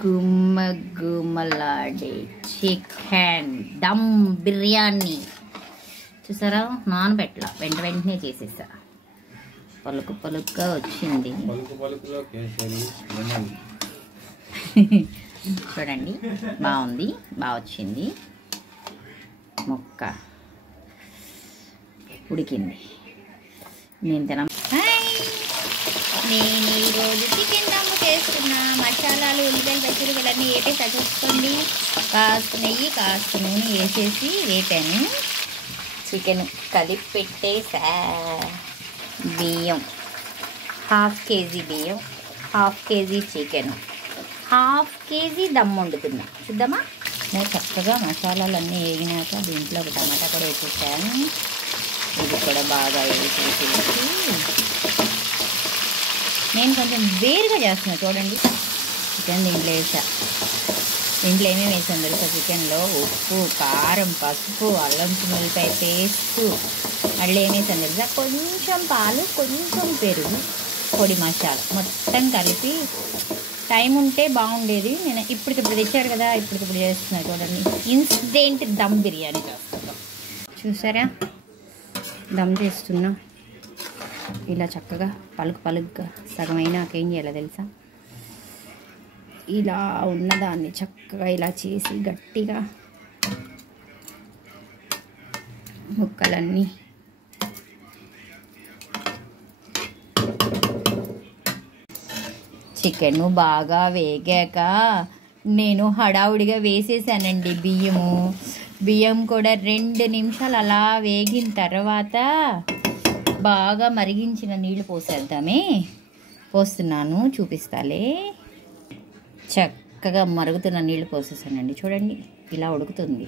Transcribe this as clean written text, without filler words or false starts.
గుమ్మ గుమ్మలాడే చికెన్ దమ్ బిర్యానీ చూసారా, నానబెట్టలా, వెంటనే చేసేసా. పలుకు పలుకుగా వచ్చింది. చూడండి, బాగుంది, బాగా వచ్చింది. ముక్క ఉడికింది. నేను ఈరోజు చికెన్ దమ్ము చేస్తున్నా. మసాలాలు, ఉల్లిపాయలు, పచ్చిమిరపకాయలన్నీ వేపేసి చూసుకోండి. కాస్త నెయ్యి, కాస్త నూనె వేసేసి వేపాను. చికెన్ కలిపి పెట్టేసా. బియ్యం 1/2 కేజీ బియ్యం, 1/2 కేజీ చికెన్, 1/2 కేజీ దమ్ వండుతున్నా. చూద్దామా. నేను చక్కగా మసాలాలన్నీ వేగినాక దీంట్లో ఒక టమాటా కూడా వేసేసాను. ఇది కూడా బాగా వేసేసి నేను కొంచెం వేరుగా చేస్తున్నా. చూడండి, చికెన్ దీంట్లో వేసా. దీంట్లో ఏమేమి వేసాను తెలుసా? చికెన్లో ఉప్పు, కారం, పసుపు, అల్లం వెల్లుల్లిపాయ పేస్టు, మళ్ళీ ఏమి వేసాను తెలుసా? కొంచెం పాలు, కొంచెం పెరుగు, పొడి మసాలా మొత్తం కలిపి. టైం ఉంటే బాగుండేది. నేను ఇప్పటికిప్పుడు తెచ్చాడు కదా, ఇప్పటికిప్పుడు చేస్తున్నా. చూడండి, ఇన్స్టెంట్ దమ్ బిర్యానీ చేస్తున్నాం. చూసారా, దమ్ చేస్తున్నా. ఇలా చక్కగా పలుకుగా సగమైనా నాకేం చేయాలో తెలుసా? ఇలా ఉన్నదాన్ని చక్కగా ఇలా చేసి గట్టిగా ముక్కలన్నీ చికెన్ బాగా వేగాక నేను హడావుడిగా వేసేసానండి బియ్యం కూడా 2 నిమిషాలు అలా వేగిన తర్వాత బాగా మరిగించిన నీళ్ళు పోస్తున్నాను, చూపిస్తాలే. చక్కగా మరుగుతున్న నీళ్ళు పోసేసానండి. చూడండి, ఇలా ఉడుకుతుంది.